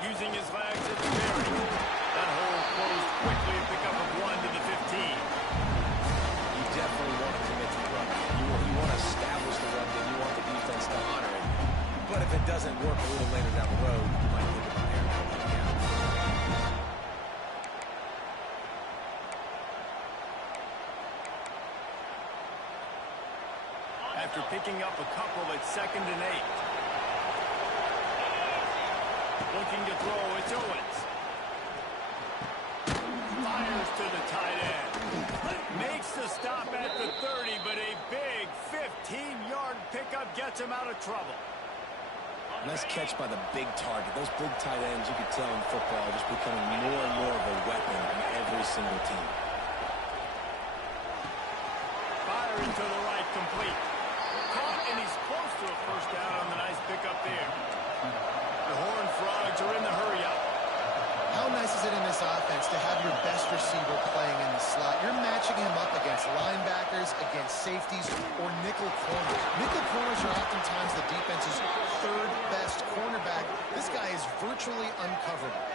Using his legs, it's Berry. That hole closed quickly, a pickup of 1 to the 15. You definitely want to commit to the run. You want to establish the run game. You want the defense to honor it. But if it doesn't work a little later down the road, you might think about airing that one again. After picking up a couple, it's 2nd and 8. Looking to throw, it's Owens. Fires to the tight end. Makes the stop at the 30, but a big 15-yard pickup gets him out of trouble. Nice catch by the big target. Those big tight ends, you can tell in football, are just becoming more and more of a weapon on every single team. Firing to the right, complete. Caught, and he's close to a first down on the nice pickup there. The Horned Frogs are in the hurry-up. How nice is it in this offense to have your best receiver playing in the slot? You're matching him up against linebackers, against safeties, or nickel corners. Nickel corners are oftentimes the defense's third best cornerback. This guy is virtually uncoverable.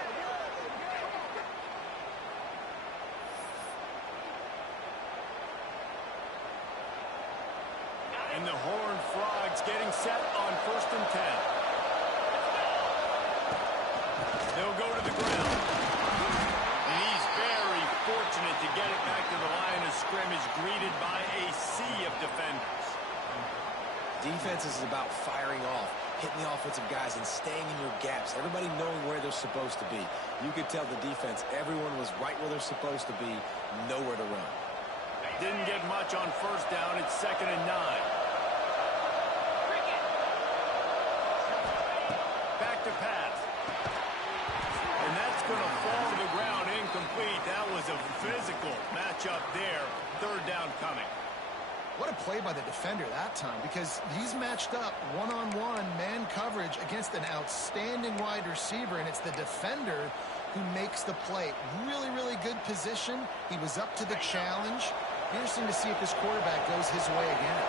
And the Horned Frogs getting set on 1st and 10. They'll go to the ground. And he's very fortunate to get it back to the line of scrimmage, greeted by a sea of defenders. Defense is about firing off, hitting the offensive guys, and staying in your gaps. Everybody knowing where they're supposed to be. You could tell the defense, everyone was right where they're supposed to be, nowhere to run. Didn't get much on 1st down. It's 2nd and 9. Back to pass. And that's going to fall to the ground, incomplete. That was a physical matchup there. 3rd down coming. What a play by the defender that time, because he's matched up one-on-one man coverage against an outstanding wide receiver, and it's the defender who makes the play. Really, really good position. He was up to the challenge. Interesting to see if this quarterback goes his way again.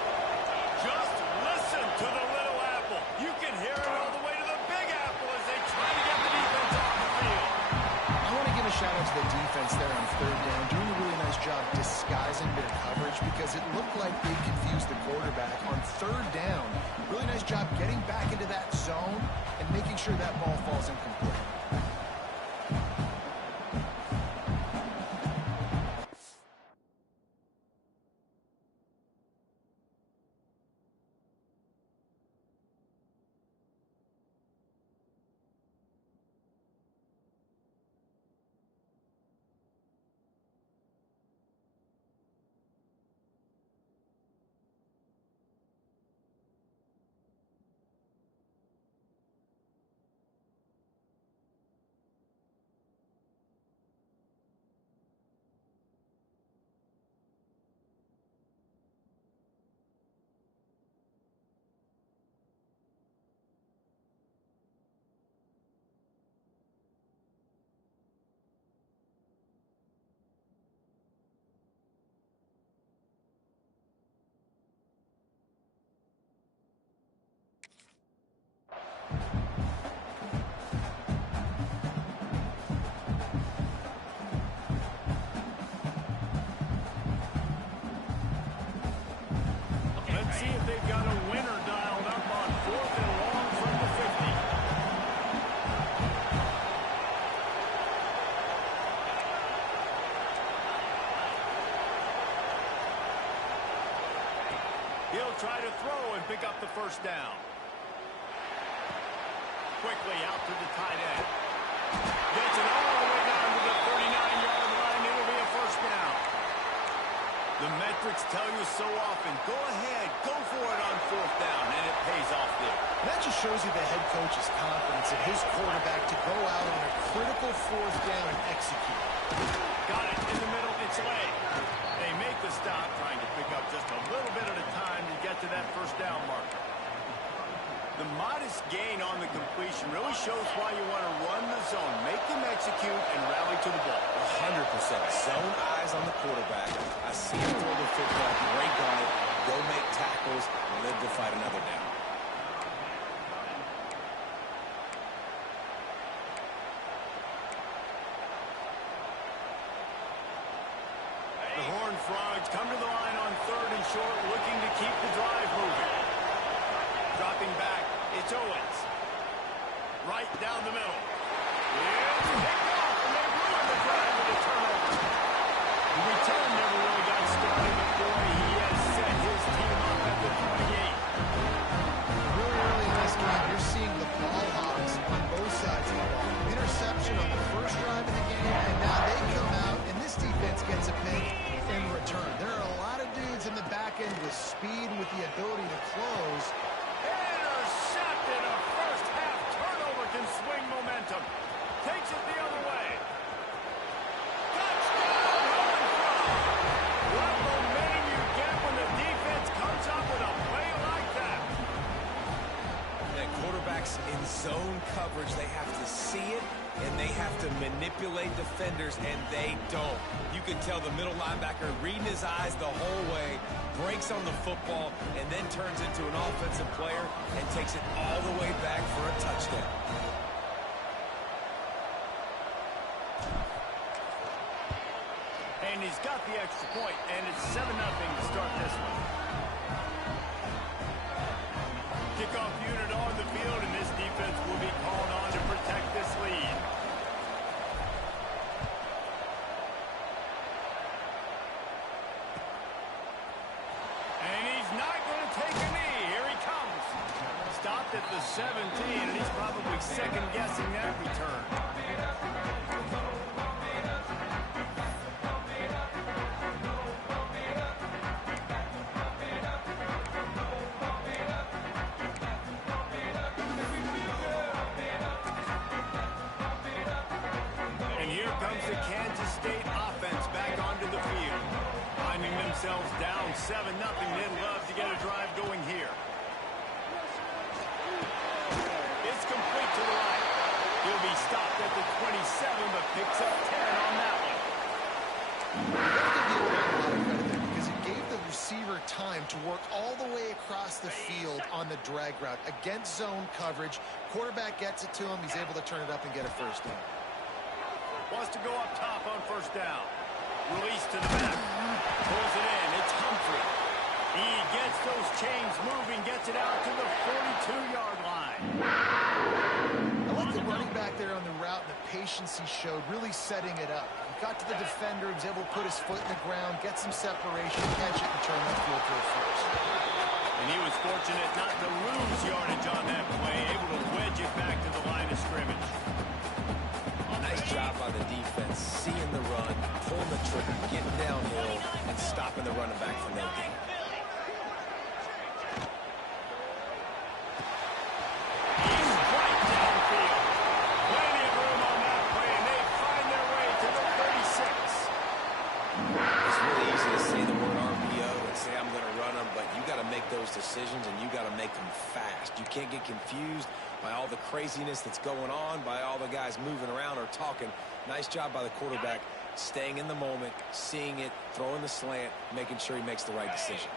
Just listen to the little apple. You can hear it all the way to the big apple as they try to get the defense off the field. I want to give a shout-out to the defense there on 3rd down, doing a really nice job disguising their coverage because it looked like they confused the quarterback. On 3rd down, really nice job getting back into that zone and making sure that ball falls incomplete. He'll try to throw and pick up the 1st down. Quickly out to the tight end. Gets it all the way down to the 39-yard line. It'll be a 1st down. The metrics tell you so often, go ahead, go for it on 4th down, and it pays off there. That just shows you the head coach's confidence in his quarterback to go out on a critical 4th down and execute. Got it in the middle, it's late. They make the stop, trying to pick up just a little bit at a time to get to that 1st down marker. The modest gain on the completion really shows why you want to run the zone, make them execute, and rally to the ball. 100%. Zone eyes on the quarterback. I see him throw the football, break on it, go make tackles, live to fight another down. Defense come to the line on 3rd and short, looking to keep the drive moving. Dropping back, it's Owens. Right down the middle. It's picked off, and they ruin the drive with a turnover. The return never really got started, but boy, he has set his team up at the 28. Really early in this game, you're seeing the ball hogs on both sides of the ball. Interception on the first drive of the game, and now they come out, and this defense gets a pick in return. There are a lot of dudes in the back end with speed and with the ability to close. Intercepted. A first half turnover can swing momentum. Takes it the other way. Touchdown, home run. What momentum you get when the defense comes up with a play like that. And quarterbacks in zone coverage, they have to see it, and they have to manipulate defenders, and they don't. You can tell the middle linebacker reading his eyes the whole way, breaks on the football, and then turns into an offensive player and takes it all the way back for a touchdown. And he's got the extra point, and it's 7-0 to start this one. Kickoff unit on the field, and this defense will be called on to protect this lead. And he's not going to take a knee. Here he comes. Stopped at the 17, and he's probably second-guessing that return. Themselves down 7-0. They'd love to get a drive going here. It's complete to the right. He'll be stopped at the 27, but picks up 10 on that one. Because it gave the receiver time to work all the way across the field on the drag route against zone coverage. Quarterback gets it to him. He's able to turn it up and get a first down. Wants to go up top on first down. Release to the back. Pulls it in. It's Humphrey. He gets those chains moving, gets it out to the 42-yard line. I like the running back there on the route and the patience he showed, really setting it up. He got to the defender, he was able to put his foot in the ground, get some separation, catch it, and turn that field for a first. And he was fortunate not to lose yardage on that play, able to wedge it back to the line of scrimmage. Nice job by the defense, seeing the run, pulling the trigger, getting downhill, and stopping the running back for no gain. He's right downfield. Plenty of room on that play, and they find their way to the 36. It's really easy to say the word RPO and say I'm going to run them, but you got to make those decisions, and you got to make them fast. You can't get confused by all the craziness that's going on, by all the guys moving around or talking. Nice job by the quarterback, staying in the moment, seeing it, throwing the slant, making sure he makes the right decision.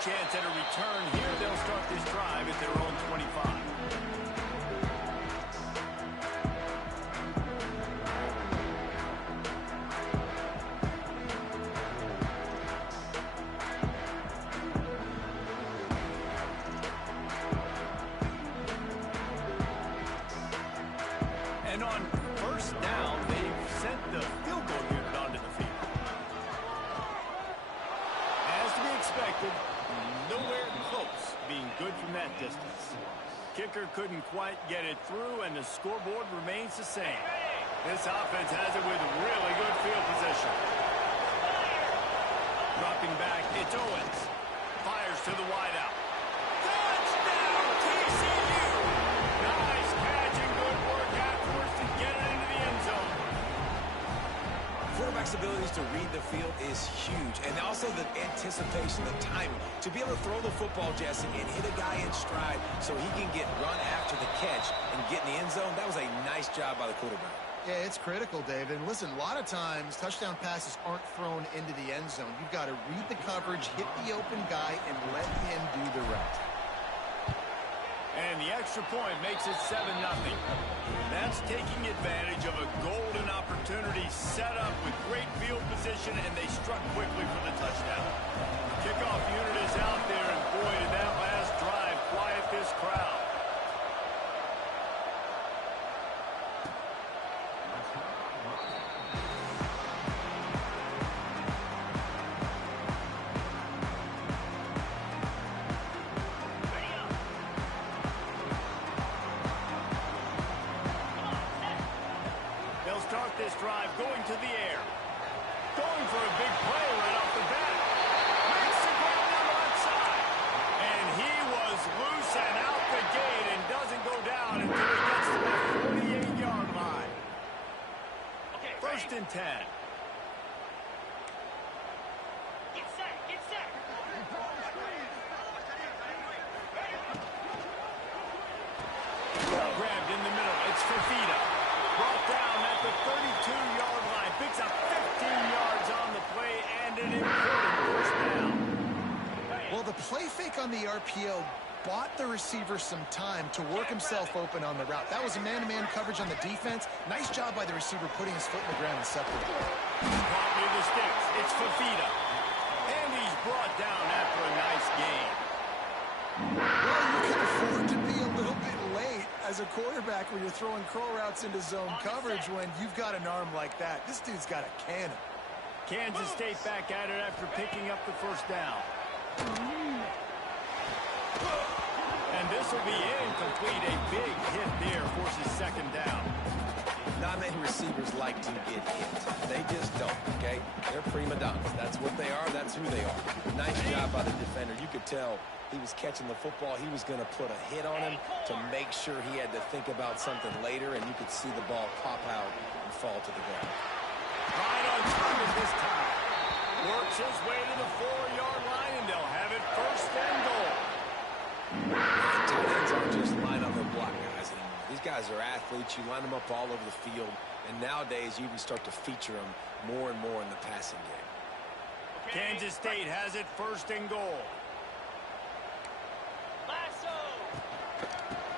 chance at a return here. They'll start this drive at their own 25. And on first down, they've sent the field goal unit onto the field. As to be expected, nowhere close being good from that distance. Kicker couldn't quite get it through, and the scoreboard remains the same. This offense has it with really good field position. Dropping back, it's Owens. Fires to the wideout. Touchdown, TCU! Nice catch and good work afterwards to get it into the end zone. Quarterback's abilities to read the field is huge, and also the anticipation, the timing. To be able to throw the football, Jesse, and hit a guy in stride so he can get run after the catch and get in the end zone, that was a nice job by the quarterback. Yeah, it's critical, David. And listen, a lot of times touchdown passes aren't thrown into the end zone. You've got to read the coverage, hit the open guy, and let him do the rest. And the extra point makes it 7-0. That's taking advantage of a golden opportunity set up with great field position, and they struck quickly for the touchdown. The kickoff unit is out there, and boy, did that last drive quiet this crowd. Start this drive going to the air. Going for a big play right off the bat. Makes the grab down the left side. And he was loose and out the gate and doesn't go down until he gets to the 48-yard line. Okay, first and 10. Get set, get set. Grabbed in the middle. It's Fafita. Brought down at the 32-yard line. Picks up 15 yards on the play and an important first down. Well, the play fake on the RPO bought the receiver some time to work himself open on the route. That was a man-to-man coverage on the defense. Nice job by the receiver putting his foot in the ground and separating. Caught near the sticks. It's Fafita. And he's brought down after a nice game. Well, you can afford to be a little bit late as a quarterback when you're throwing curl routes into zone coverage when you've got an arm like that. This dude's got a cannon. Kansas State back at it after picking up the first down. And this will be incomplete. A big hit there forces second down. Not many receivers like to get hit. They just don't, okay? They're prima donnas. That's what they are. That's who they are. Nice job by the defender. You could tell he was catching the football. He was going to put a hit on him to make sure he had to think about something later, and you could see the ball pop out and fall to the ground. Right on target this time. Works his way to the 4-yard line, and they'll have it first and goal. Tight ends aren't just line up and block guys anymore. These guys are athletes. You line them up all over the field, and nowadays you even start to feature them more and more in the passing game. Kansas State has it first and goal. Lasso.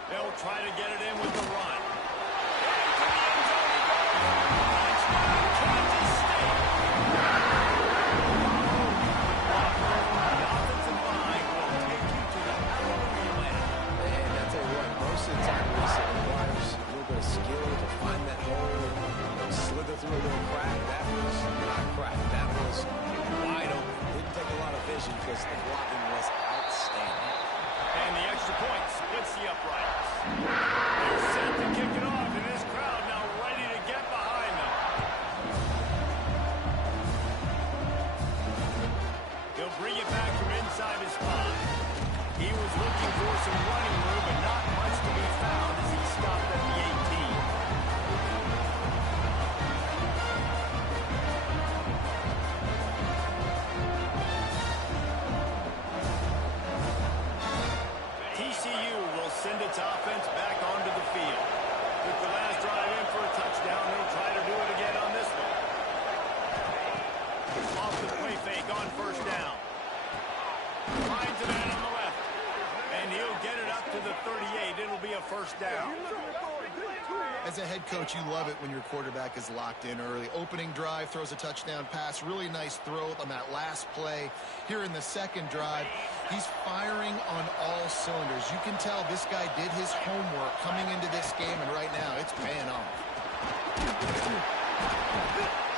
They'll try to get it in with the run. Into the end zone he goes. Touchdown, Kansas State. The offensive line will take you to the hallelujah land. And I tell you what, most of the time it requires a little bit of skill to find that hole and slither through a little crack. That was not crack. That was wide open. Didn't take a lot of vision because the blocking was outstanding. And the extra point splits the uprights. They're set to kick it off, and this crowd now ready to get behind them. He'll bring it back from inside his spot. He was looking for some running room, but not much to be found as he stopped at the 18. TCU will send its offense back onto the field. Took the last drive in for a touchdown. They'll try to do it again on this one. Off the play fake on first down. Finds 38. It'll be a first down. As a head coach, you love it when your quarterback is locked in early. Opening drive, throws a touchdown pass. Really nice throw on that last play. Here in the second drive, he's firing on all cylinders. You can tell this guy did his homework coming into this game, and right now it's paying off.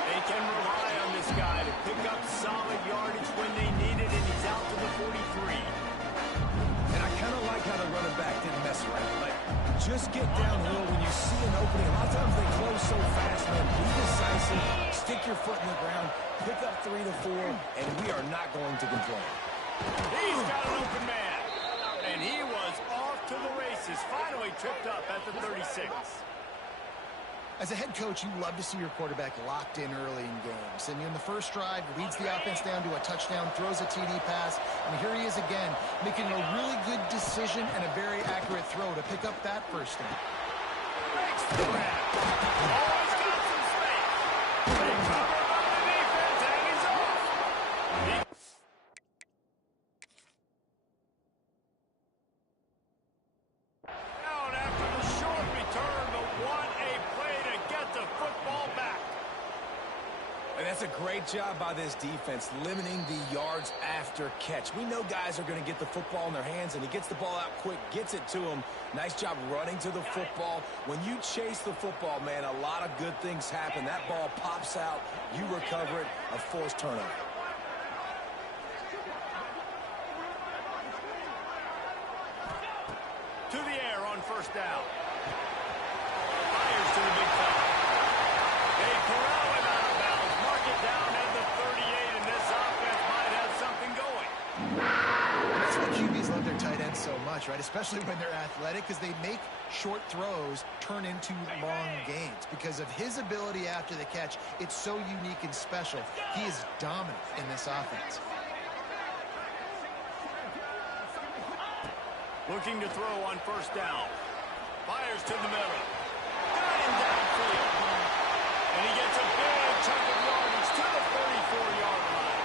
They can rely on this guy to pick up solid yardage when they need it, and he's out to the 43. And I kind of like how the running back didn't mess around. Like, just get downhill when you see an opening. A lot of times they close so fast, man. Be decisive, stick your foot in the ground, pick up 3 to 4, and we are not going to complain. He's got an open man, and he was off to the races. Finally tripped up at the 36. As a head coach, you love to see your quarterback locked in early in games. And in the first drive, leads the offense down to a touchdown, throws a TD pass, and here he is again, making a really good decision and a very accurate throw to pick up that first down. Makes the grab. Oh, he's got some space. They cover him on the defense, and he's off. Down after the short return, but what a play to get the football back. And that's a great job by this defense, limiting the yards after catch. We know guys are going to get the football in their hands, and he gets the ball out quick, gets it to him. Nice job running to the football. When you chase the football, man, a lot of good things happen. That ball pops out, you recover it, a forced turnover. To the air on first down. Fires to the big fella. They corral him out of bounds. Mark it down at the 38, and this offense might have something going. That's why QBs love their tight ends so much, right? Especially when they're athletic, because they make short throws turn into long gains. Because of his ability after the catch, it's so unique and special. He is dominant in this offense. Looking to throw on first down. Fires to the middle. Got him downfield. And he gets a big chunk of yardage to the 34-yard line.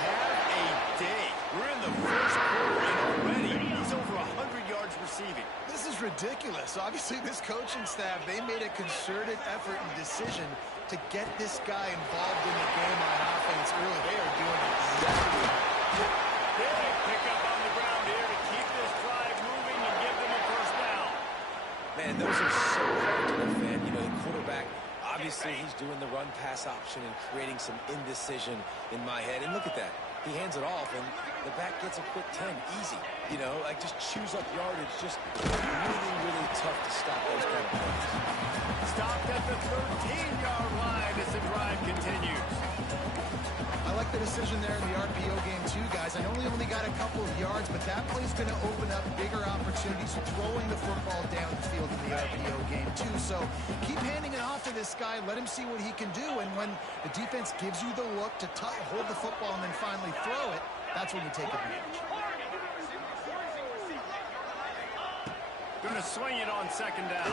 Have a day. We're in the first quarter, and already he's over 100 yards receiving. This is ridiculous. Obviously, this coaching staff, they made a concerted effort and decision to get this guy involved in the game on offense early. They are doing exactly that. Big pickup on the ground here to keep this drive moving and give them a first down. Man, those are so hard to defend. You know, the quarterback, obviously he's doing the run-pass option and creating some indecision in my head. And look at that. He hands it off, and the back gets a quick 10. Easy. You know, like just chews up yardage. Just really, really tough to stop those kind of plays. Stopped at the 13-yard line as the drive continues. I like the decision there in the RPO game too, guys. I know he only got a couple of yards, but that play's going to open up bigger opportunities throwing the football down the field in the RPO game too. So keep handing it off to this guy. Let him see what he can do. And when the defense gives you the look to hold the football and then finally throw it, that's when you take advantage. Going to swing it on second down.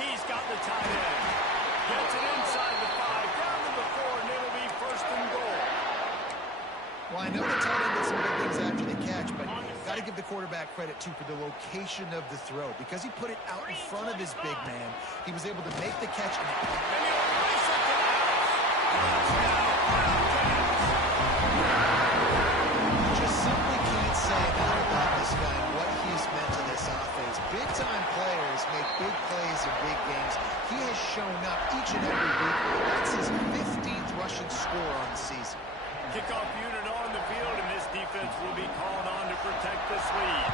He's got the tight end. Gets it inside the 5, down to the 4, and it'll be first and goal. Well, I know the tight end did some good things after the catch, but got to give the quarterback credit, too, for the location of the throw. Because he put it out in front of his big man, he was able to make the catch. And he'll race it to the house. You just simply can't say enough about this guy and what he's meant to this offense. Big-time players make big plays in big games. He has shown up each and every week. That's his 15th rushing score on the season. Kickoff unit on the field, and this defense will be called on to protect this lead.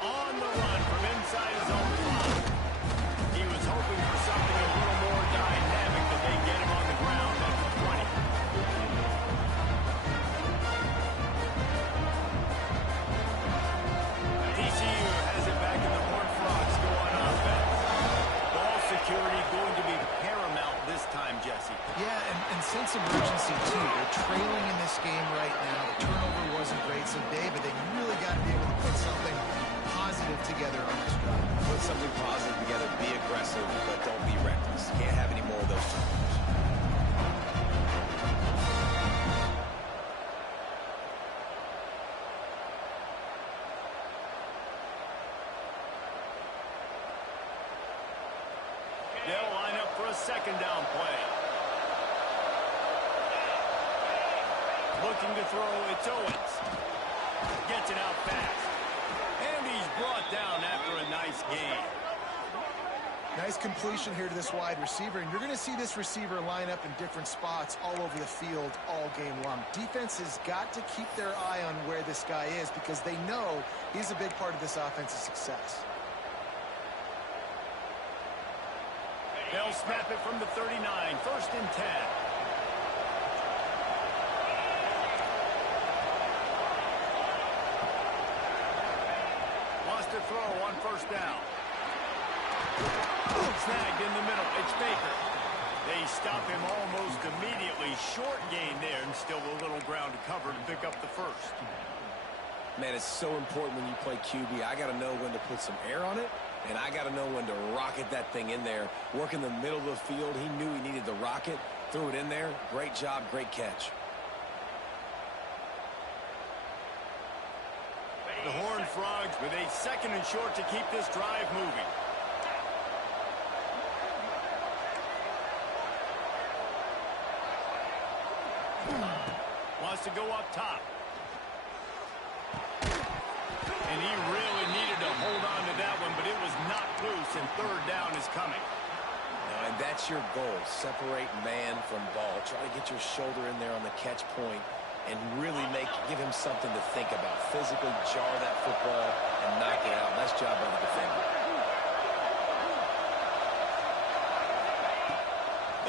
On the run from inside his own 5. He was hoping for something a little more dynamic, but they get him on the ground at the 20. TCU has it back in the Horned Frogs go on offense. Ball security going to be paramount this time, Jesse. Yeah, and sense of urgency, too. They're trailing in this game right now. The turnover wasn't great, so David, they really got to be able to put something positive together on this drive. Put something positive together. Be aggressive, but don't be reckless. Can't have any more of those turnovers. second down play. Looking to throw, it's Owens. Gets it out fast. And he's brought down after a nice gain. Nice completion here to this wide receiver, and you're going to see this receiver line up in different spots all over the field all game long. Defense has got to keep their eye on where this guy is because they know he's a big part of this offense's success. They'll snap it from the 39, 1st and 10. Wants to throw on 1st down. Snagged in the middle. It's Baker. They stop him almost immediately. Short gain there and still a little ground to cover to pick up the 1st. Man, it's so important when you play QB. I got to know when to put some air on it, and I got to know when to rocket that thing in there. Work in the middle of the field. He knew he needed the rocket. Threw it in there. Great job. Great catch. The Horned Frogs with a 2nd and short to keep this drive moving. Wants to go up top. And he really needed to hold on to that one, but it was knocked loose, and 3rd down is coming. Now, and that's your goal. Separate man from ball. Try to get your shoulder in there on the catch point and really give him something to think about. Physically jar that football and knock it out. Nice job by the defender.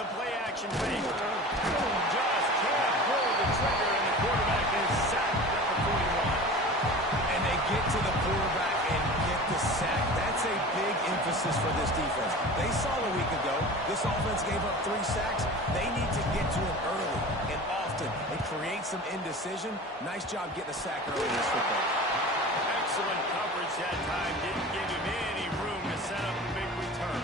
The play action fake. Just can't pull the trigger, and the quarterback is sacked at the 41. And they get to the quarterback and get the sack. That's a big emphasis for this defense. They saw a week ago this offense gave up 3 sacks. They need to get to him early and often and create some indecision. Nice job getting a sack early in this football. Excellent coverage that time. Didn't give him any room to set up a big return.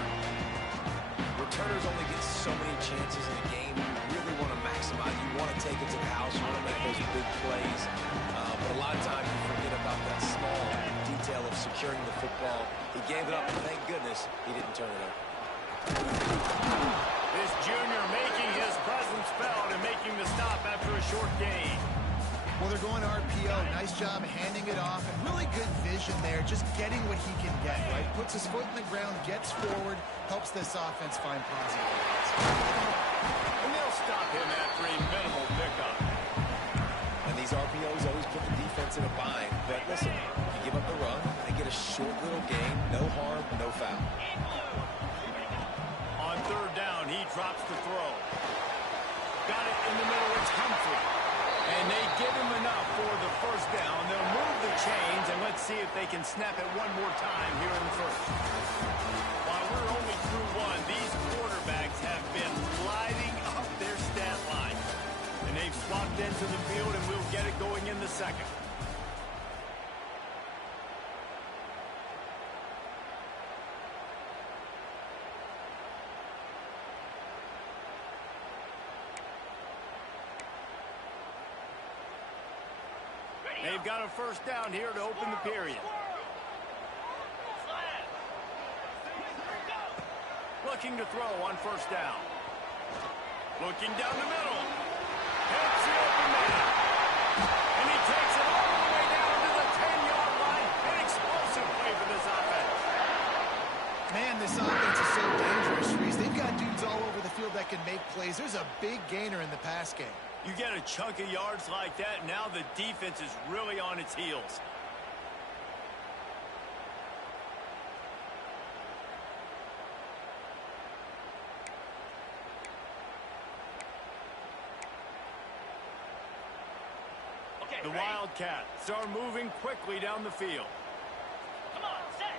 Returners only get so many chances in the game. You really want to maximize. You want to take it to the house. You want to make those big plays. But a lot of times you forget about that small detail of securing the football. He gave it up, and thank goodness he didn't turn it over. This junior making his presence felt and making the stop after a short gain. Well, they're going RPO. Nice job handing it off, and really good vision there, just getting what he can get, right? Puts his foot in the ground, gets forward, helps this offense find positive points. And they'll stop him after a minimal pickup. And these RPOs always put the defense in a bind. But listen, you give up the run, they get a short little gain, no harm, no foul. On 3rd down, he drops the throw. Got it in the middle, it's Humphrey. And they give him enough for the 1st down. They'll move the chains, and let's see if they can snap it one more time here in the 1st. While we're only through 1, these quarterbacks have been lighting up their stat line. And they've swapped into the field, and we'll get it going in the 2nd. They've got a 1st down here to open the period. Looking to throw on 1st down. Looking down the middle. Hits the open man. And he takes it all the way down to the 10-yard line. An explosive play for this offense. Man, this offense is so dangerous, Reese. They've got dudes all over the field that can make plays. There's a big gainer in the pass game. You get a chunk of yards like that, now the defense is really on its heels. Okay, The ready? Wildcats are moving quickly down the field. Come on, set.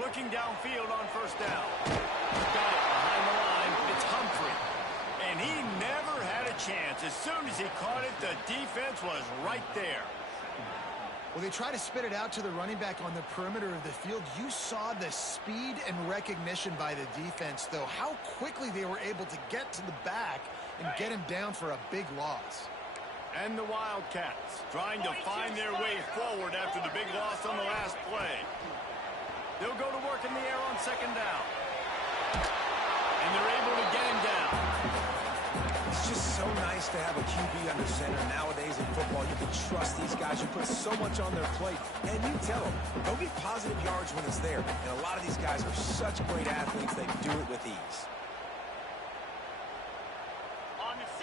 Looking downfield on 1st down. Got it behind the line. It's Humphrey. And he never had a chance. As soon as he caught it, the defense was right there. Well, they try to spit it out to the running back on the perimeter of the field. You saw the speed and recognition by the defense, though, how quickly they were able to get to the back and get him down for a big loss. And the Wildcats trying to find their way forward after the big loss on the last play. They'll go to work in the air on second down. And they're able to get him down. It's just so nice to have a QB under center. Nowadays in football, you can trust these guys. You put so much on their plate. And you tell them, go get positive yards when it's there. And a lot of these guys are such great athletes, they do it with ease.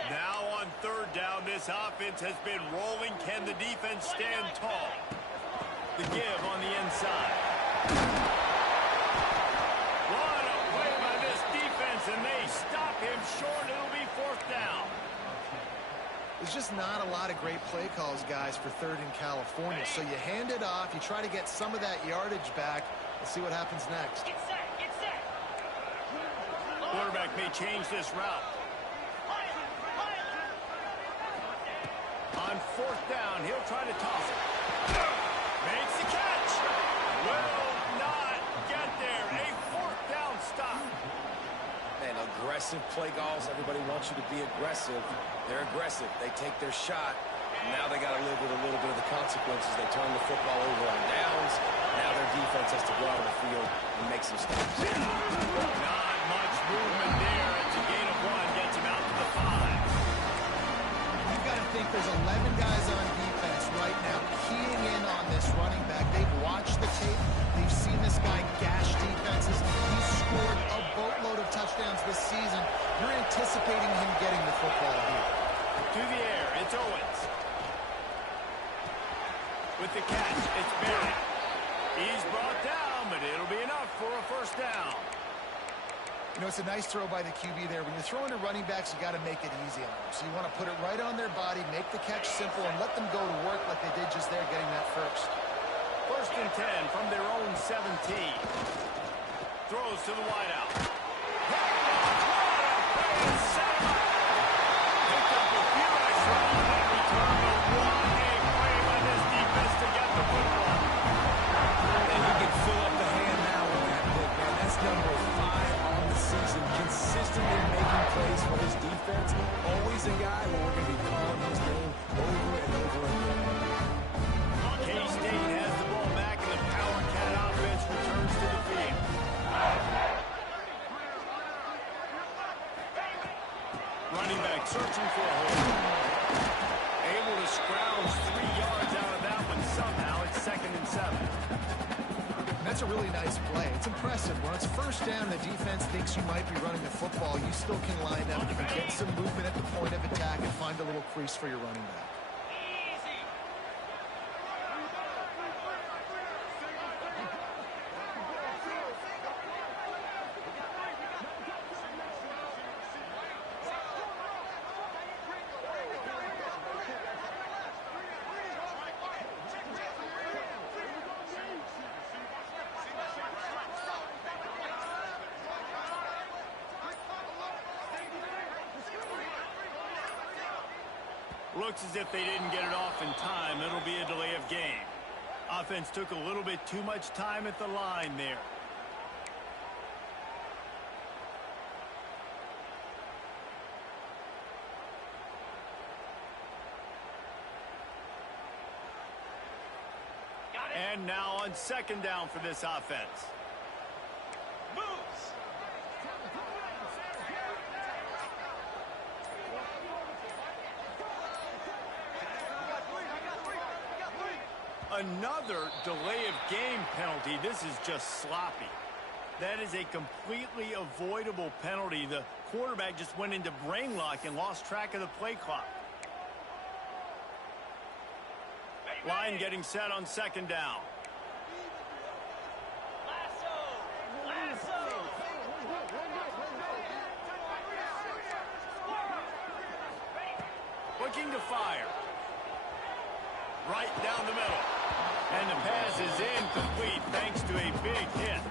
Now on third down, this offense has been rolling. Can the defense stand tall? The give on the inside. What a play by this defense, and they stop him short. It'll be fourth down. There's just not a lot of great play calls, guys, for third in California. So you hand it off, you try to get some of that yardage back. Let's see what happens next. Get set, get set. Quarterback may change this route. On fourth down, he'll try to toss it. Makes the catch. Will not get there. A fourth down stop. Man, aggressive play calls. Everybody wants you to be aggressive. They're aggressive. They take their shot. And now they got to live with a little bit of the consequences. They turn the football over on downs. Now their defense has to go out on the field and make some stops. Not much movement there. It's a gain of 1. Gets him out to the 5. You've got to think there's 11 guys on defense right now keying in on this running back. They've watched the tape. They've seen this guy gash defenses. He's scored a boatload of touchdowns this season. You're anticipating him getting the football here. To the air, it's Owens. With the catch, it's Barry. He's brought down, but it'll be enough for a first down. You know, it's a nice throw by the QB there. When you're throwing to running backs, you got to make it easy on them. So you want to put it right on their body, make the catch simple, and let them go to work like they did just there, getting that first. First and 10 from their own 17. Throws to the wideout. Picked up a few extra on that return, but what a play by this defense to get the football. And he can fill up the hand now with that pick, man. That's number 5 on the season. Consistently making plays for his defense. Always a guy where we're going to be calling his name over and over again. K-State has the ball back, and the Power Cat offense returns to the field. Running back searching for a hole. Able to scrounge 3 yards out of that one somehow. It's second and 7. And that's a really nice play. It's impressive. When it's first down, the defense thinks you might be running the football. You still can line up. You can get some movement at the point of attack and find a little crease for your running back. Looks as if they didn't get it off in time. It'll be a delay of game. Offense took a little bit too much time at the line there. And now on second down for this offense. Moves. Another delay of game penalty. This is just sloppy. That is a completely avoidable penalty. The quarterback just went into brain lock and lost track of the play clock. Line getting set on second down. Looking to fire. Right down the middle. And the pass is incomplete thanks to a big hit.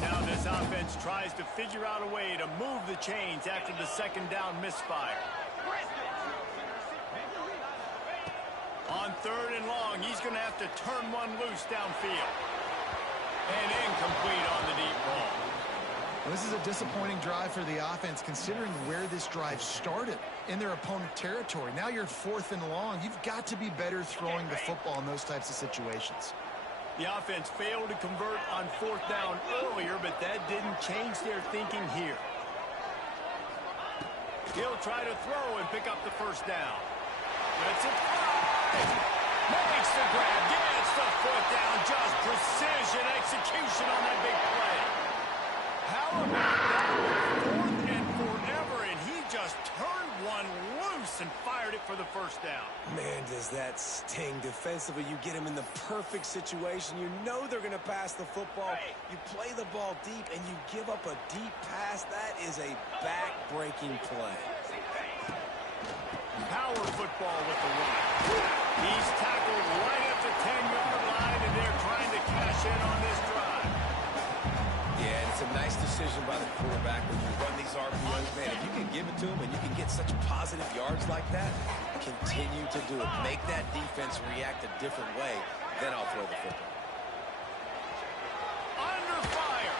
Now this offense tries to figure out a way to move the chains after the second down misfire. On third and long, he's going to have to turn one loose downfield. And incomplete on the deep ball. Well, this is a disappointing drive for the offense, considering where this drive started, in their opponent territory. Now you're 4th and long. You've got to be better throwing the football in those types of situations. The offense failed to convert on 4th down earlier, but that didn't change their thinking here. He'll try to throw and pick up the first down. That's it. Makes the grab, gets the foot down, just precision execution on that big play. How about that? 4th and forever, and he just turned one loose and fired it for the first down. Man, does that sting defensively. You get him in the perfect situation. You know they're going to pass the football. You play the ball deep, and you give up a deep pass. That is a back-breaking play. Power football with the run. He's tackled right at the 10-yard line, and they're trying to cash in on this drive. Yeah, and it's a nice decision by the quarterback when you run these RPOs. Man, if you can give it to him and you can get such positive yards like that, continue to do it. Make that defense react a different way, then I'll throw the football. Under fire.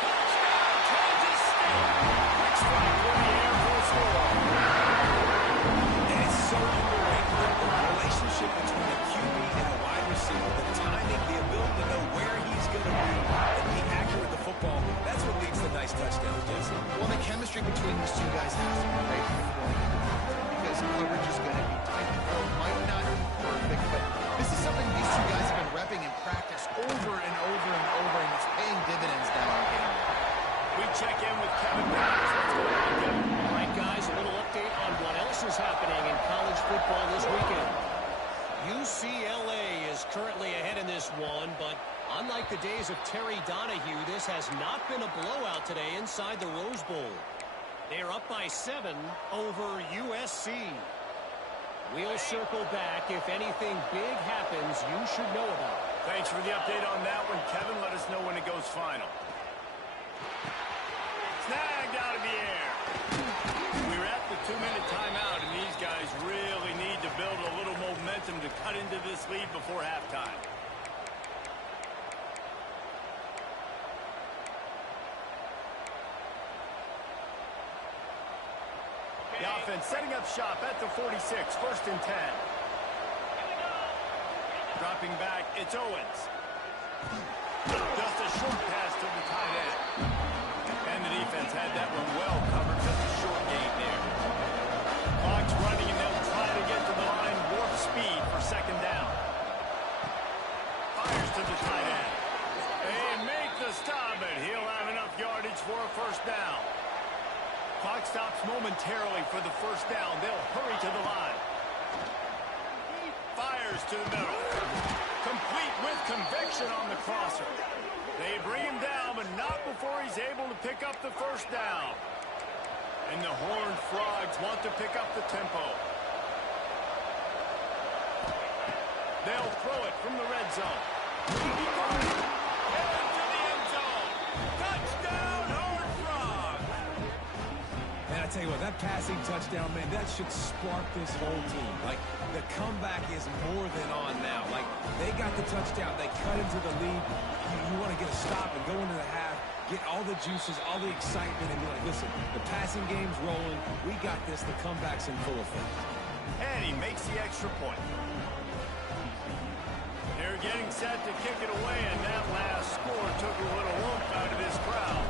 Touchdown, Kansas State. Quick strike with the Air Force One. And it's so underrated, the relationship between the QB and the wide receiver, the timing, the ability to know where he's going to be and be accurate with the football, that's what leads to nice touchdowns, Jesse. Well, the chemistry between these two guys has to be great because coverage is going to be tight. It might not be perfect, but this is something these two guys have been repping in practice over and over and over, and it's paying dividends now in game. We check in with Kevin Powers. What's going on, Kevin? All right, guys, a little update on what else is happening in college football this weekend. UCLA is currently ahead in this one, but unlike the days of Terry Donahue, this has not been a blowout today inside the Rose Bowl. They are up by 7 over USC. We'll circle back. If anything big happens, you should know about it. Thanks for the update on that one, Kevin. Let us know when it goes final. Snagged out of the air. We're at the 2-minute timeout, and these guys really need to build a little momentum to cut into this lead before halftime. The offense setting up shop at the 46, 1st and 10. Dropping back, it's Owens. Just a short pass to the tight end. And the defense had that one well covered. Just a short gain there. Clock's running, and they'll try to get to the line. Warp speed for 2nd down. Fires to the tight end. They make the stop, and he'll have enough yardage for a 1st down. Clock stops momentarily for the 1st down. They'll hurry to the line. Fires to the middle. Complete with conviction on the crosser. They bring him down, but not before he's able to pick up the 1st down. And the Horned Frogs want to pick up the tempo. They'll throw it from the red zone. Headed to the end zone. Touchdown, Horned Frogs! Man, I tell you what, that passing touchdown, man, that should spark this whole team. Like, the comeback is more than on now. Like, they got the touchdown. They cut into the lead. You want to get a stop and go into the half, get all the juices, all the excitement, and be like, listen, the passing game's rolling. We got this. The comeback's in full effect. And he makes the extra point. They're getting set to kick it away, and that last score took a little oomph out of this crowd.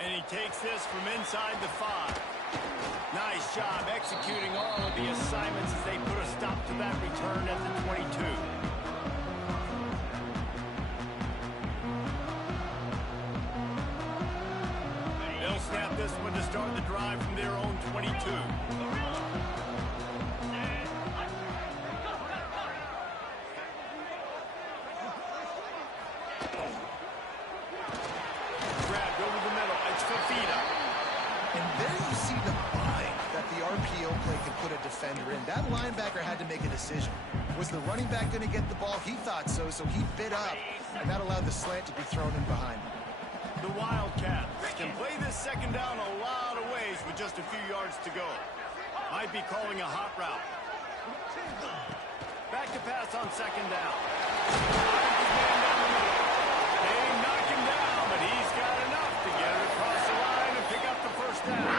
And he takes this from inside the 5. Nice job executing all of the assignments as they put a stop to that return at the 22. They'll snap this one to start the drive from their own 22. Grabbed over the middle. It's Fafita. And there you see the bind that the RPO play can put a defender in. That linebacker had to make a decision. Was the running back going to get the ball? He thought so, so he bit up, and that allowed the slant to be thrown in behind him. The Wildcats can play this 2nd down a lot of ways with just a few yards to go. Might be calling a hot route. Back to pass on second down. Finds his man down the middle. They knock him down, but he's got enough to get it across the line and pick up the first down.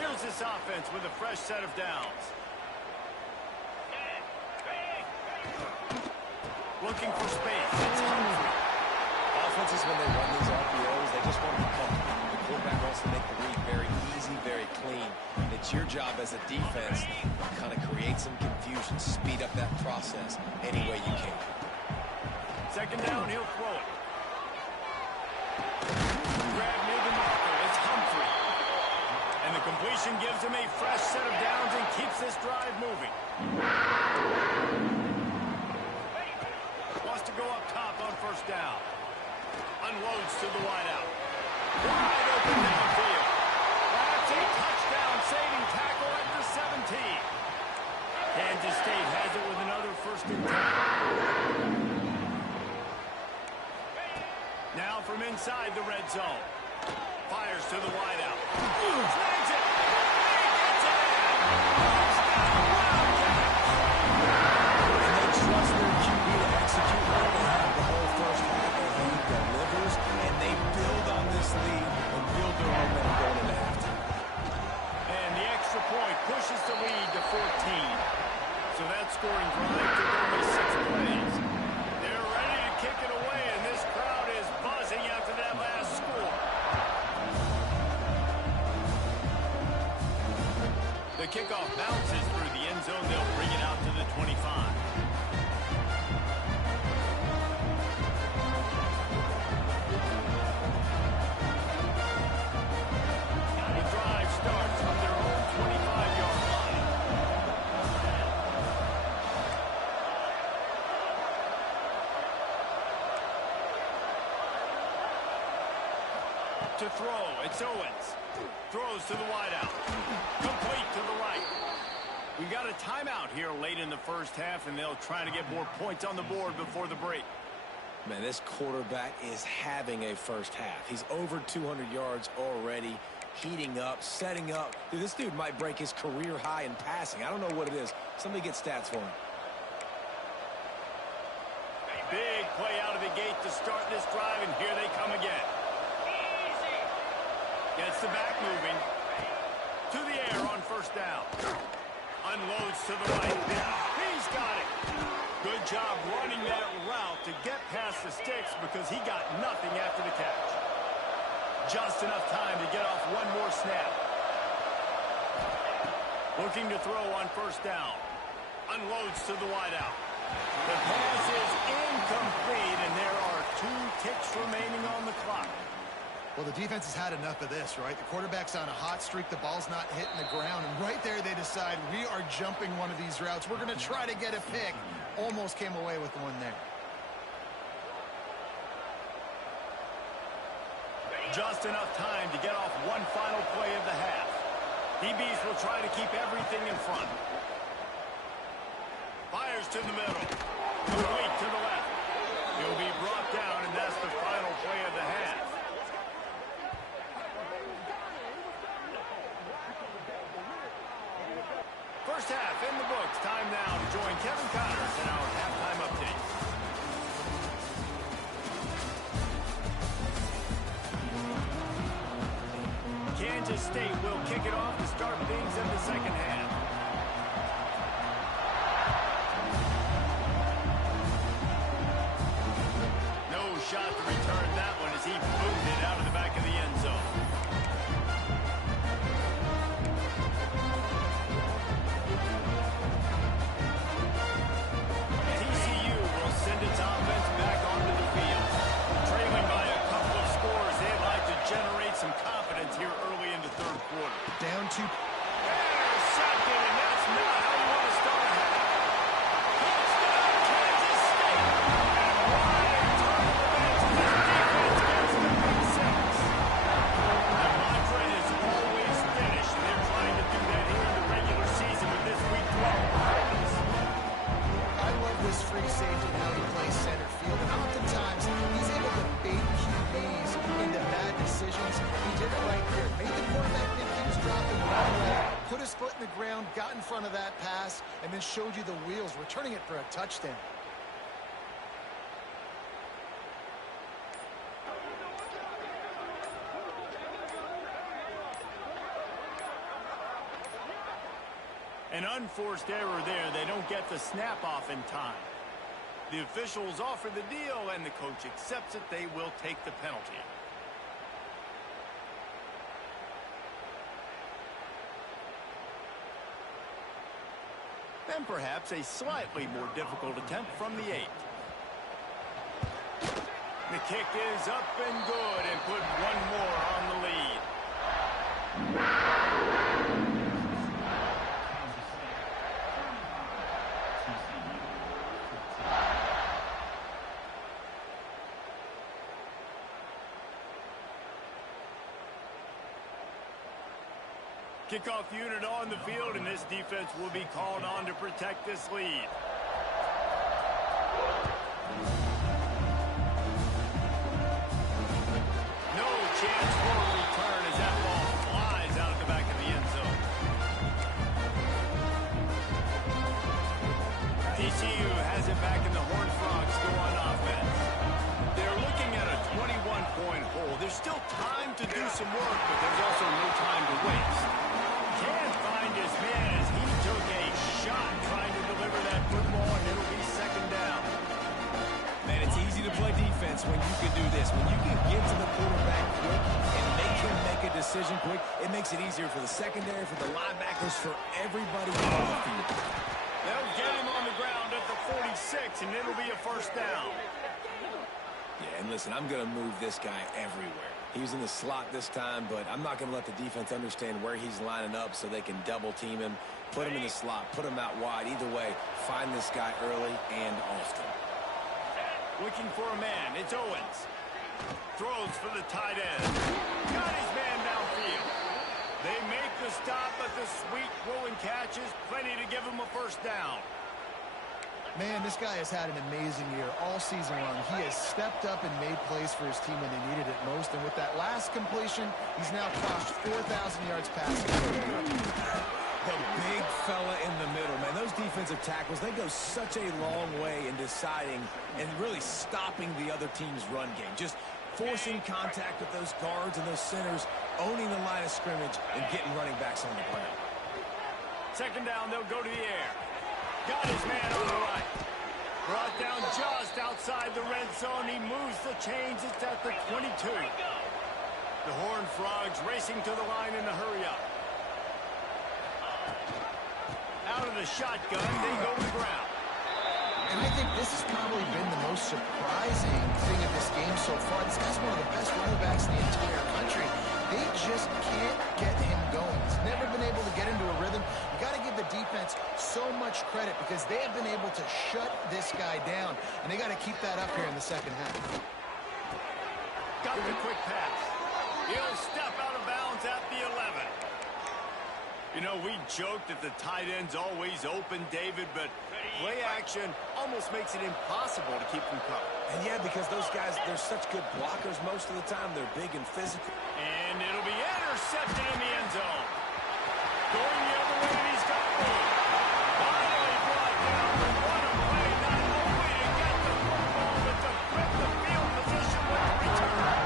Here's this offense with a fresh set of downs. Looking for space. It's Humphrey. Offenses, when they run these RPOs, they just want to be comfortable. The quarterback wants to make the read very easy, very clean. It's your job as a defense to kind of create some confusion, speed up that process any way you can. Second down, he'll throw it. Grab near the marker. It's Humphrey. And the completion gives him a fresh set of downs and keeps this drive moving. Wants to go up top on first down. Unloads to the wideout. Wide open downfield. That's a touchdown-saving tackle at the 17. Kansas State has it with another 1st and 10. Now from inside the red zone. Fires to the wideout. Snags it. He gets it. And they trust their QB to execute like they have the whole first half, and he delivers, and they build on this lead and build their momentum going into halftime. And the extra point pushes the lead to 14. So that scoring drive took only 6 plays. They're ready to kick it away, and this crowd is buzzing after that last score. The kickoff bounces through the end zone. They'll bring it out to the 25. The drive starts from their own 25-yard line. To throw, it's Owens. Throws to the wideout. Complete to the right. We got a timeout here late in the first half, and they'll try to get more points on the board before the break. Man, this quarterback is having a first half. He's over 200 yards already, heating up, setting up. Dude, this dude might break his career high in passing. I don't know what it is. Somebody get stats for him. Big play out of the gate to start this drive, and here they come again. Gets the back moving. To the air on first down. Unloads to the right. He's got it. Good job running that route to get past the sticks because he got nothing after the catch. Just enough time to get off one more snap. Looking to throw on first down. Unloads to the wideout. The pass is incomplete, and there are 2 ticks remaining on the clock. Well, the defense has had enough of this, right? The quarterback's on a hot streak. The ball's not hitting the ground. And right there, they decide, we are jumping one of these routes. We're going to try to get a pick. Almost came away with one there. Just enough time to get off one final play of the half. DBs will try to keep everything in front. Fires to the middle. Complete to the left. He'll be brought down, and that's the final play of the half. First half in the books. Time now to join Kevin Connors in our halftime update. Kansas State will kick it off to start things in the second half. No shot to return that one as he boomed it out of the back of the end zone. TCU will send its offense back onto the field. Trailing by a couple of scores, they'd like to generate some confidence here early in the third quarter. Down 2. Intercepted. ground, got in front of that pass, and then showed you the wheels, returning it for a touchdown. An unforced error there. They don't get the snap off in time. The officials offer the deal, and the coach accepts it. They will take the penalty. And perhaps a slightly more difficult attempt from the 8. The kick is up and good, and put one more on the lead. Kickoff unit on the field, and this defense will be called on to protect this lead. No chance for a return as that ball flies out of the back of the end zone. TCU has it back, and the Horned Frogs go on offense. They're looking at a 21-point hole. There's still time to do some work, but there's also no time to waste. Can't find his man as he took a shot trying to deliver that football, and it'll be second down. Man, it's easy to play defense when you can do this. When you can get to the quarterback quick and make him make a decision quick, it makes it easier for the secondary, for the linebackers, for everybody on the field. They'll get him on the ground at the 46, and it'll be a first down. Yeah, and listen, I'm going to move this guy everywhere. He was in the slot this time, but I'm not going to let the defense understand where he's lining up so they can double team him, put him in the slot, put him out wide. Either way, find this guy early and often. Looking for a man. It's Owens. Throws for the tight end. Got his man downfield. They make the stop, but the sweet rolling catch is plenty to give him a first down. Man, this guy has had an amazing year all season long. He has stepped up and made plays for his team when they needed it most. And with that last completion, he's now crossed 4,000 yards passing. The big fella in the middle, man. Those defensive tackles, they go such a long way in deciding and really stopping the other team's run game. Just forcing contact with those guards and those centers, owning the line of scrimmage, and getting running backs on the ground. Second down, they'll go to the air. Got his man on the right. Brought down just outside the red zone. He moves the chains. It's at the 22. The Horned Frogs racing to the line in a hurry up. Out of the shotgun, they go to the ground. And I think this has probably been the most surprising thing of this game so far. This guy's one of the best running backs in the entire country. They just can't get him going. He's never been able to get into a rhythm. You got to give the defense so much credit because they have been able to shut this guy down, and they got to keep that up here in the second half. Got the quick pass. He'll step out of bounds at the 11. You know, we joked that the tight end's always open, David, but play action almost makes it impossible to keep them covered. And yeah, because those guys, they're such good blockers most of the time. They're big and physical. And it'll be intercepted in the end zone. Going the other way, and he's got room. Finally brought down. What a play, not only to get the football, but to flip the field position with the return.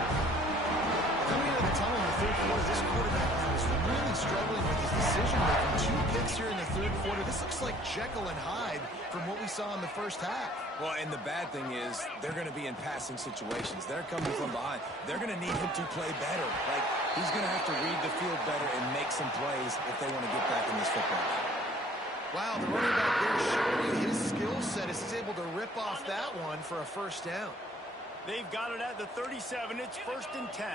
Coming into the tunnel in the third quarter, this quarterback now is really struggling with his decision-making. 2 picks here in the third quarter. This looks like Jekyll and Hyde from what we saw in the first half. Well, and the bad thing is they're going to be in passing situations. They're coming from behind. They're going to need him to play better. Like, he's going to have to read the field better and make some plays if they want to get back in this football game. Wow, the running back there showing you his skill set as he's able to rip off that one for a first down. They've got it at the 37. It's 1st and 10.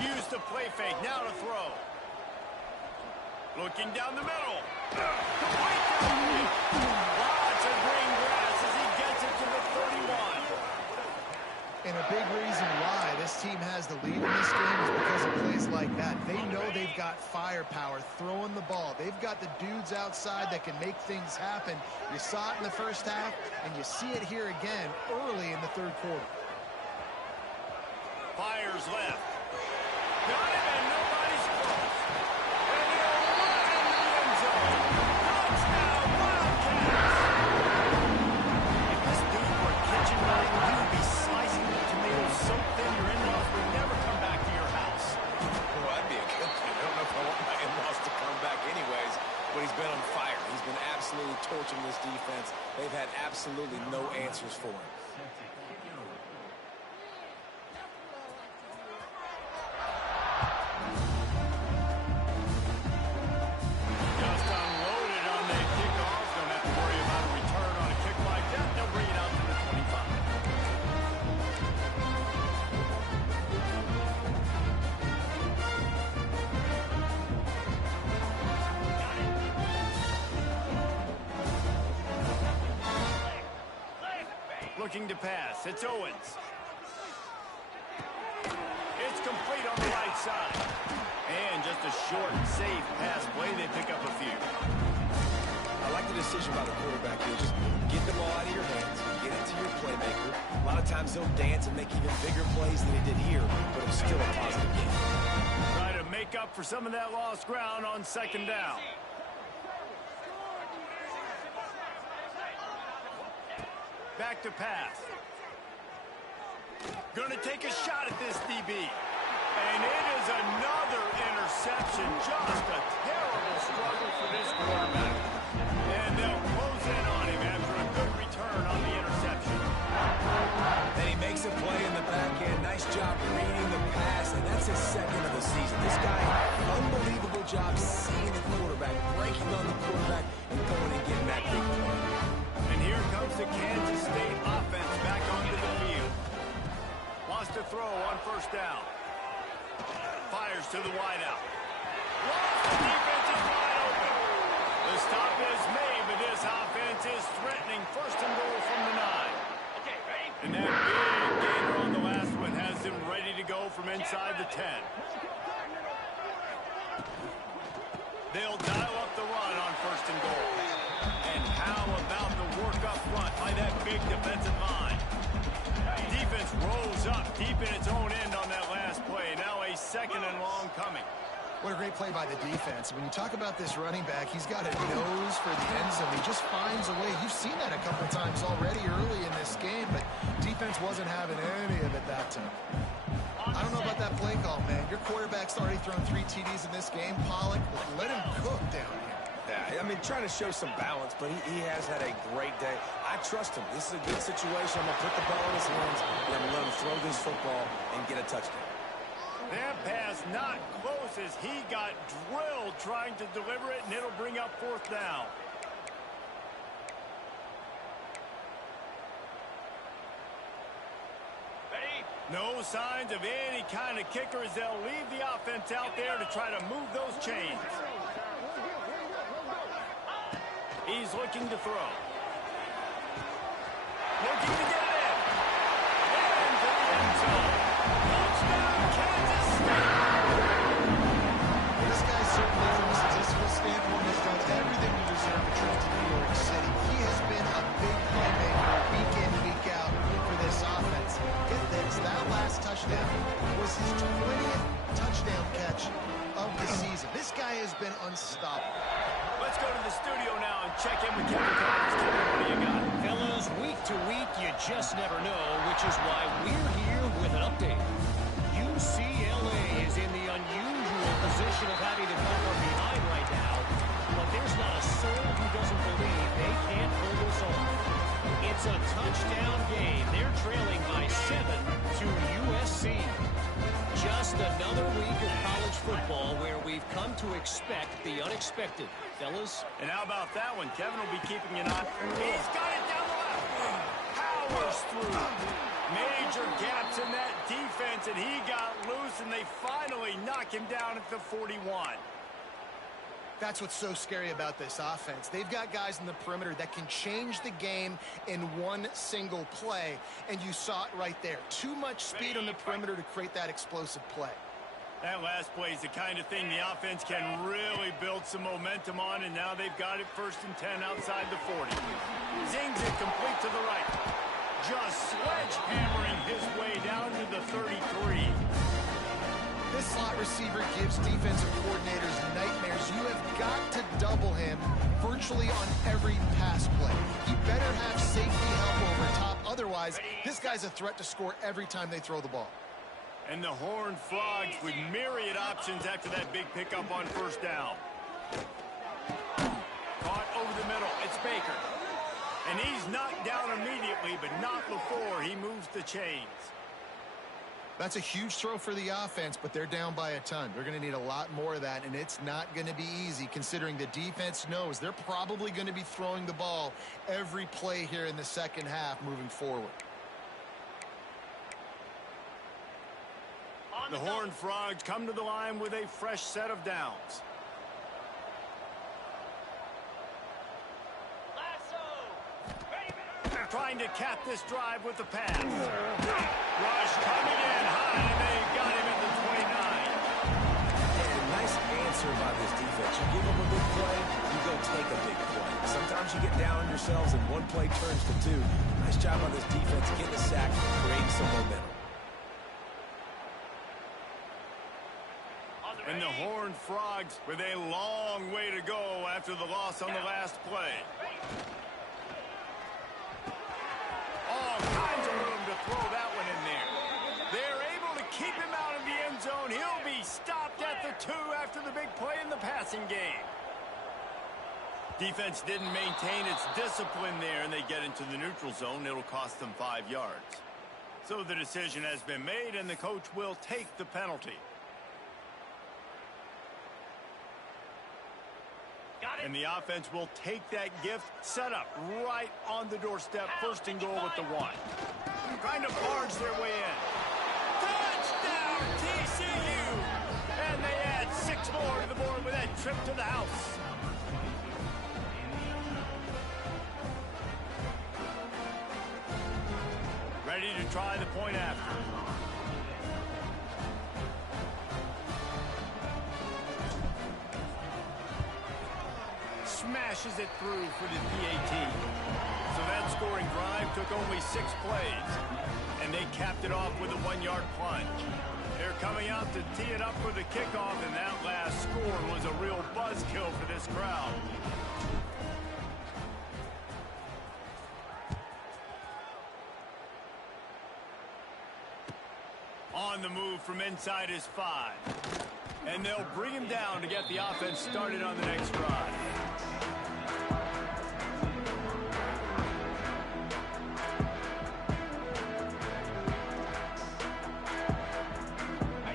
Use the play fake. Now to throw. Looking down the middle. Complete downfield. Lots of green grass as he gets it to the 31. And a big reason why this team has the lead in this game is because of plays like that. They know they've got firepower throwing the ball. They've got the dudes outside that can make things happen. You saw it in the first half, and you see it here again early in the third quarter. Fires left. Got him, and nobody's close. And he'll run into the end zone. Touchdown, Wildcats! If this dude were a kitchen knife, he would be slicing the tomatoes so thin your in-laws would never come back to your house. Well, that'd be a good thing. I don't know if I want my in-laws to come back anyways, but he's been on fire. He's been absolutely torching this defense. They've had absolutely no answers for him. Just unloaded on the kickoff. Don't have to worry about a return on a kick like that. They'll bring it out to the 25. Looking to pass. It's Owens. It's complete on the right side. And just a short, safe pass play. They pick up a few. I like the decision by the quarterback here. Just get the ball out of your hands, get it to your playmaker. A lot of times he'll dance and make even bigger plays than he did here, but it's still a positive game. Try to make up for some of that lost ground on second down. Back to pass. Gonna take a shot at this DB. And it is another interception. Just a terrible struggle for this quarterback. And they'll close in on him after a good return on the interception. And he makes a play in the back end. Nice job reading the pass, and that's his second of the season. This guy, unbelievable job seeing the quarterback, breaking on the quarterback, and going and getting that big play. And here comes the Kansas State offense back onto the field. Wants to throw on first down. Fires to the wideout. The defense is wide open. The stop is made, but this offense is threatening first and goal from the 9. Okay, ready? And that big gainer on the last one has them ready to go from inside the 10. They'll dial up the run on first and goal. And how about the work up front by that big defensive line? Defense rolls up deep in its own end on that last play. Now a second and long coming. What a great play by the defense. When you talk about this running back, he's got a nose for the end zone. He just finds a way. You've seen that a couple times already early in this game, but defense wasn't having any of it that time. I don't know about that play call, man. Your quarterback's already thrown 3 TDs in this game. Pollock, let him cook down here. Yeah, I mean, trying to show some balance, but he has had a great day. I trust him. This is a good situation. I'm going to put the ball in his hands, and I'm going to let him throw this football and get a touchdown. That pass not close as he got drilled trying to deliver it, and it'll bring up fourth down. Ready? No signs of any kind of kicker as they'll leave the offense out there to try to move those chains. He's looking to throw. Looking to get it in. And to the end zone. Touchdown, Kansas State. This guy certainly, from a statistical standpoint, has done everything to deserve a trip to New York City. He has been a big playmaker week in, week out for this offense. Get this, that last touchdown was his 20th touchdown catch of the season. This guy has been unstoppable. Let's go to the studio now and check in with Kevin Collins. Kevin, what do you got? Fellas, week to week, you just never know, which is why we're here with an update. UCLA is in the unusual position of having to come from behind right now, but there's not a soul who doesn't believe they can't pull this off. It's a touchdown game. They're trailing by 7 to USC. Just another week of college football where we've come to expect the unexpected. Fellas? And how about that one? Kevin will be keeping an eye. He's got it down the left. Powers through. Major gaps in that defense, and he got loose, and they finally knock him down at the 41. That's what's so scary about this offense. They've got guys in the perimeter that can change the game in one single play, and you saw it right there. Too much speed on the perimeter to create that explosive play. That last play is the kind of thing the offense can really build some momentum on, and now they've got it first and 10 outside the 40. Zings it complete to the right. just sledgehammering his way down to the 33. This slot receiver gives defensive coordinators nightmares. You have got to double him virtually on every pass play. He better have safety help over top. Otherwise, this guy's a threat to score every time they throw the ball. And the Horned Frogs with myriad options after that big pickup on first down. Caught over the middle. It's Baker. And he's knocked down immediately, but not before he moves the chains. That's a huge throw for the offense, but they're down by a ton. They're going to need a lot more of that, and it's not going to be easy considering the defense knows they're probably going to be throwing the ball every play here in the second half moving forward. The Horned Frogs come to the line with a fresh set of downs. Trying to cap this drive with the pass. Rush coming in high, and they got him at the 29. And nice answer by this defense. You give them a big play, you go take a big play. Sometimes you get down on yourselves and one play turns to two. Nice job on this defense getting a sack and creating some momentum. And the Horned Frogs with a long way to go after the loss on the last play. All kinds of room to throw that one in there. They're able to keep him out of the end zone. He'll be stopped at the 2 after the big play in the passing game. Defense didn't maintain its discipline there, and they get into the neutral zone. It'll cost them 5 yards. So the decision has been made, and the coach will take the penalty. And the offense will take that gift, set up right on the doorstep, first and goal with the 1. Trying to barge their way in. Touchdown, TCU! And they add 6 more to the board with that trip to the house. Ready to try the point after. Smashes it through for the PAT. So that scoring drive took only 6 plays. And they capped it off with a 1-yard plunge. They're coming out to tee it up for the kickoff, and that last score was a real buzzkill for this crowd. On the move from inside his 5. And they'll bring him down to get the offense started on the next drive.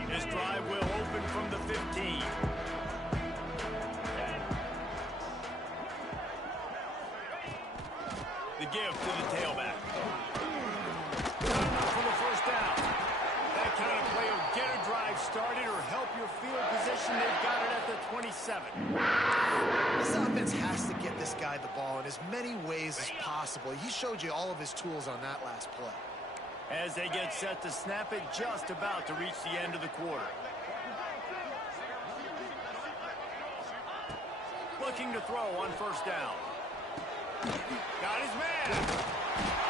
This drive will open from the 15. The give to the tailback. Not enough for the first down. That kind of play will get a drive started or help your field position. They've got it at the 27. This offense has to get this guy the ball in as many ways as possible. He showed you all of his tools on that last play. As they get set to snap it, just about to reach the end of the quarter. Looking to throw on first down. Got his man.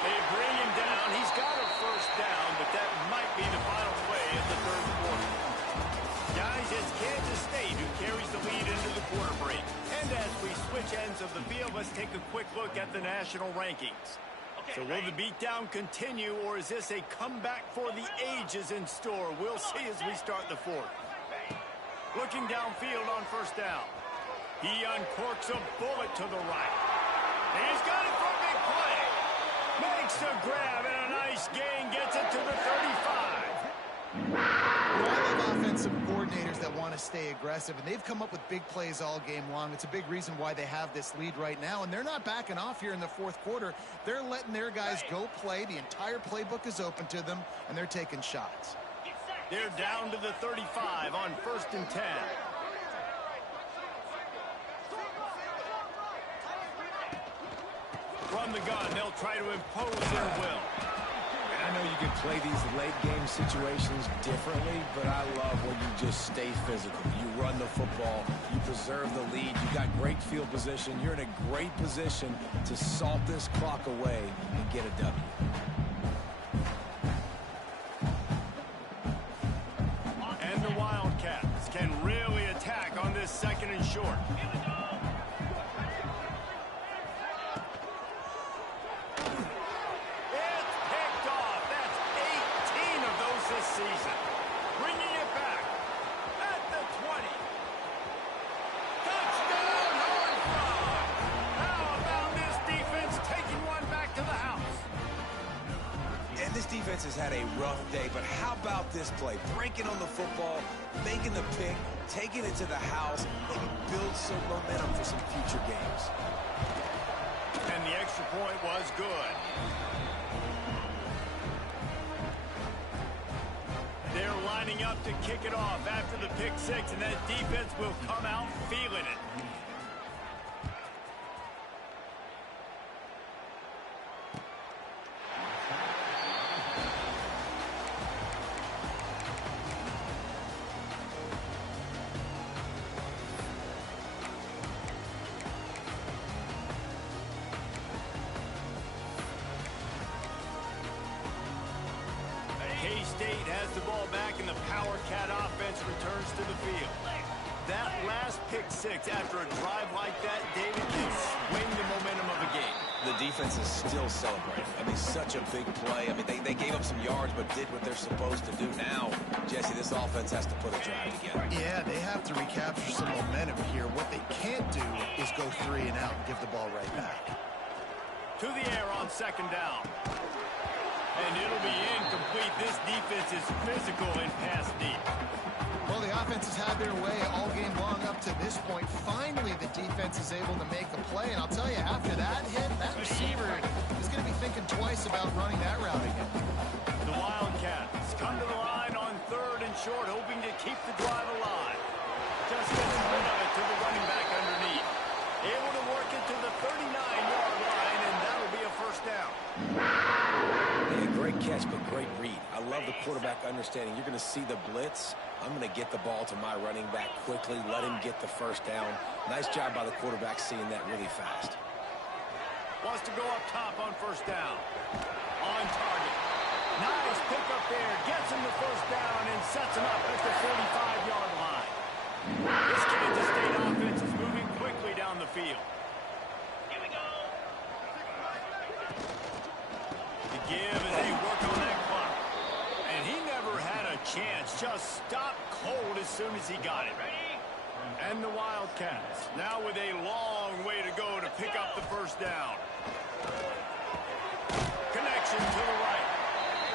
They bring him down. He's got a first down, but that might be the final play of the third quarter. Guys, it's Kansas State who carries the lead into the quarter break. And as we switch ends of the field, let's take a quick look at the national rankings. So will the beatdown continue, or is this a comeback for the ages in store? We'll see as we start the fourth. Looking downfield on first down. He uncorks a bullet to the right. He's got it for a big play. Makes a grab and a nice gain. Gets it to the 35. I love offensive coordinators that want to stay aggressive, and they've come up with big plays all game long. It's a big reason why they have this lead right now, and they're not backing off here in the fourth quarter. They're letting their guys go play. The entire playbook is open to them, and they're taking shots. They're down to the 35 on 1st and 10. From the gun, they'll try to impose their will. And I know you can play these late-game situations differently, but I love when you just stay physical. You run the football, you preserve the lead, you got great field position, you're in a great position to salt this clock away and get a W. And the Wildcats can really attack on this second and short. Season. Bringing it back at the 20. Touchdown, Horned Frog. How about this defense taking one back to the house? And this defense has had a rough day, but how about this play? Breaking on the football, making the pick, taking it to the house, maybe build some momentum for some future games. And the extra point was good. They're lining up to kick it off after the pick six, and that defense will come out feeling it. K-State has the ball back, and the Power Cat offense returns to the field. That last pick six after a drive like that, David, can swing the momentum of a game. The defense is still celebrating. I mean, such a big play. I mean, they gave up some yards but did what they're supposed to do. Now, Jesse, this offense has to put a drive together. Yeah, they have to recapture some momentum here. What they can't do is go 3 and out and give the ball right back. To the air on second down. And it'll be incomplete. This defense is physical and pass deep. Well, the offense has had their way all game long up to this point. Finally, the defense is able to make a play. And I'll tell you, after that hit, that receiver is going to be thinking twice about running that route again. The Wildcats come to the line on third and short, hoping to keep the drive alive. Just gets rid of it to the running back underneath. Able to work it to the 39-yard line, and that'll be a first down. Yeah, great catch, but great read. I love the quarterback understanding. You're going to see the blitz. I'm going to get the ball to my running back quickly, let him get the first down. Nice job by the quarterback seeing that really fast. Wants to go up top on first down. On target. Nice pick up there. Gets him the first down and sets him up at the 45-yard line. This Kansas State offense is moving quickly down the field. Here we go. To give as they work on that clock. And he never had a chance. Just stopped cold as soon as he got it. Ready? And the Wildcats now with a long way to go to pick up the first down. Connection to the right.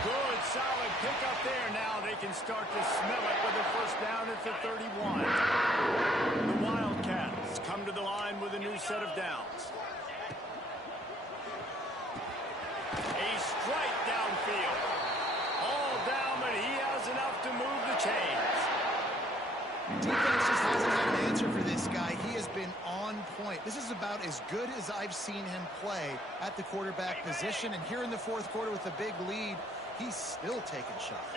Good, solid pick up there. Now they can start to smell it with a first down at the 31. The Wildcats come to the line with a new set of downs. A strike downfield. All down, but he has enough to move the chains. Defense just hasn't had an answer for this guy. He has been on point. This is about as good as I've seen him play at the quarterback position. And here in the fourth quarter with a big lead, he's still taking shots.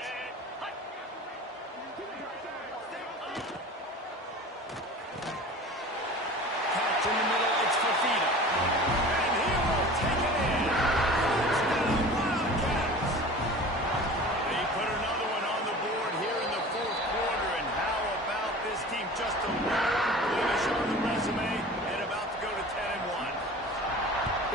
Catch in the middle, it's Fafita. And he will take it in. Touchdown, Wildcats. They put another one on the board here in the fourth quarter. And how about this team? Just a long finish on the resume and about to go to 10-1.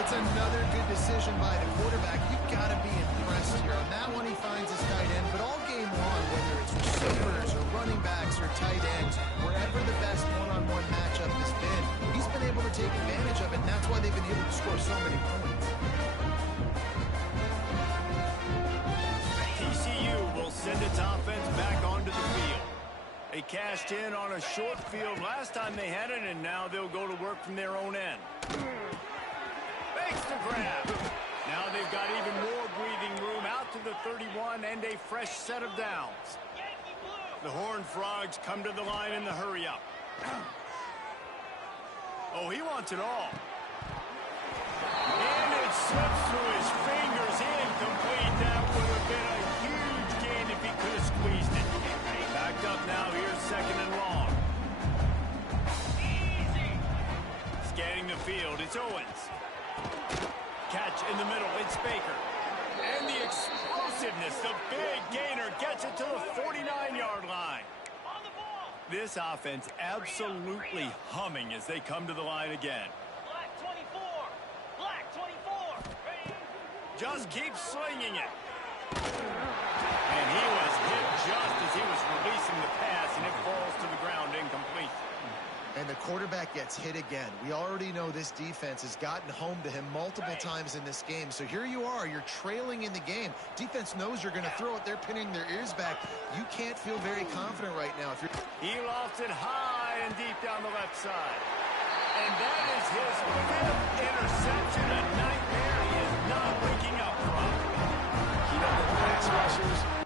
It's another good decision by the quarterback. You've got to be impressed here. On that one, he finds his tight end. But all game long, whether it's receivers or running backs or tight ends, wherever the best one-on-one matchup has been, he's been able to take advantage of it, and that's why they've been able to score so many points. TCU will send its offense back onto the field. They cashed in on a short field last time they had it, and now they'll go to work from their own end. Makes the grab. Now they've got even more breathing room out to the 31 and a fresh set of downs. The Horned Frogs come to the line in the hurry-up. Oh, he wants it all. And it slips through his fingers. Incomplete. That would field. It's Owens. Catch in the middle. It's Baker. And the explosiveness, the big gainer, gets it to the 49-yard line. On the ball. This offense absolutely humming as they come to the line again. Black 24. Black 24. Ready. Just keep slinging it. And he was hit just as he was releasing the pass, and it falls to the ground incomplete. And the quarterback gets hit again. We already know this defense has gotten home to him multiple times in this game. So here you are, you're trailing in the game. Defense knows you're going to throw it. They're pinning their ears back. You can't feel very confident right now. If you're He lofts it high and deep down the left side. And that is his 5th interception. A nightmare he is not waking up from. Keep up the pass rushers.